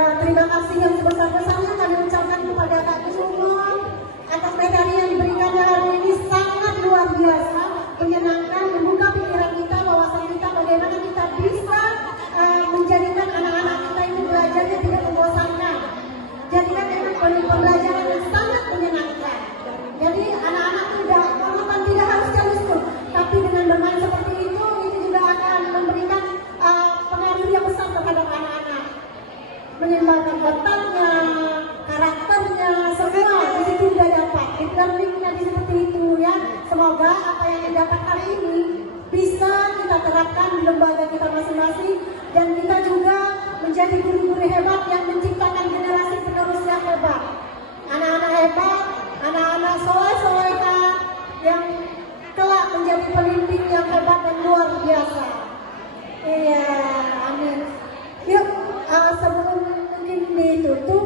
Ya, terima kasih yang sebesar-besarnya kami ucapkan kepada Kak Kusumo atas medali yang diberikannya hari ini, sangat luar biasa, menyenangkan, membuka pikiran kita, wawasan kita, bagaimana kita bisa menjadikan anak-anak kita ini belajarnya tidak membosankan. Jadikan dengan pembelajaran yang sangat menyenangkan. Jadi anak-anak tidak monoton, tidak harus jalur, tapi dengan bermain seperti itu juga akan memberikan pengaruh yang besar kepada anak-anak, mengembangkan otaknya, karakternya, semua di situ juga dapat. Learningnya di seperti itu ya. Semoga apa yang didapat hari ini bisa kita terapkan di lembaga kita masing-masing, dan kita juga menjadi guru-guru hebat yang menciptakan generasi penerus yang hebat. Anak-anak hebat, anak-anak soleh-soleha yang kelak menjadi pemimpin yang hebat dan luar biasa. Iya, amin. Yuk, sebelum mungkin ditutup,